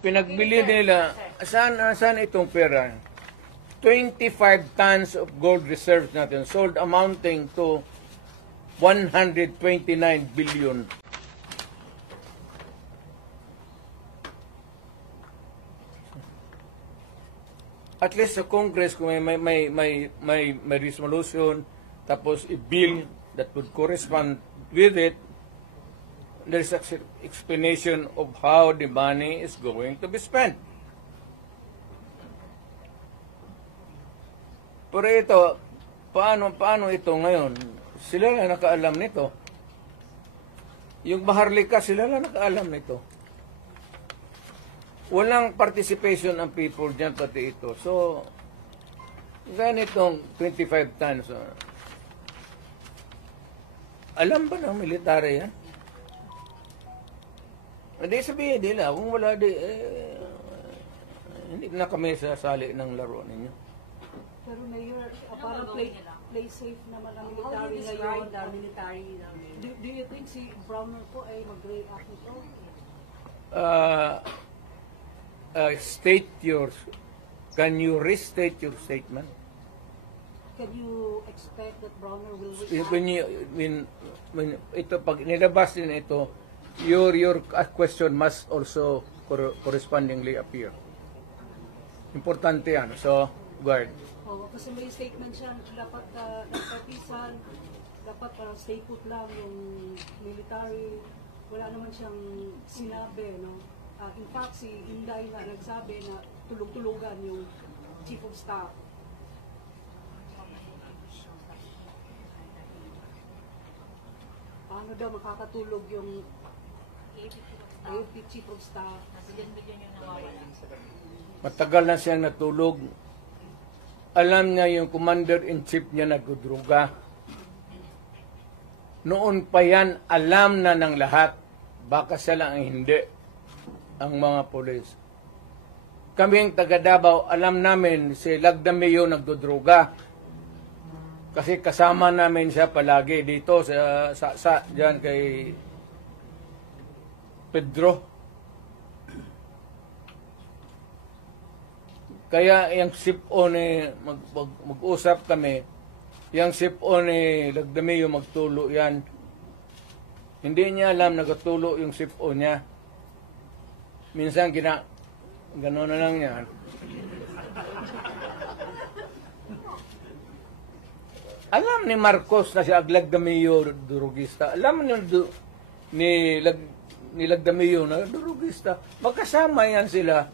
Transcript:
Pinagbili nila, saan itong pera? 25 tons of gold reserves natin sold amounting to 129 billion. At least sa Congress, kung may resolution, tapos i-bill that would correspond with it, there's an explanation of how the money is going to be spent. Pero ito, paano ito ngayon? Sila lang nakaalam nito. Yung Maharlika, sila lang nakaalam nito. Walang participation ng people dyan, pati ito. So, ganitong 25 tons. Alam ba ng military yan? Hindi sabihin nila, kung wala hindi na kami sasali ng laro ninyo. Pero Mayor, parang play safe naman ang military ngayon. Do you think si Browner po ay mag-react nito? Can you restate your statement? Can you expect that Browner will react? When ito, pag nilabas din ito, your question must also correspondingly appear. Importante yan. So, guard. Kasi may statement siya, dapat nagpatisan, dapat stay put lang yung military. Wala naman siyang sinabi, no? In fact, si Inday na nagsabi na tulog-tulugan yung Chief of Staff. Paano daw makakatulog yung AFP Chief of Staff? Matagal na siyang natulog. Alam niya yung commander-in-chief niya nagdudruga. Noon pa yan, alam na ng lahat. Baka siya lang ang hindi. Ang mga polis. Kaming taga Davao, alam namin si Lagdameo nagdudruga. Kasi kasama namin siya palagi dito sa diyan kay Pedro. Kaya yung SIPO ni mag-usap kami, yung SIPO ni Lagdameo magtulo yan. Hindi niya alam nagtulo yung SIPO niya. Minsan gano'n na lang yan. Alam ni Marcos na si Lagdameo durugista. Alam ni Lagdameo na durugista. Magkasama yan sila.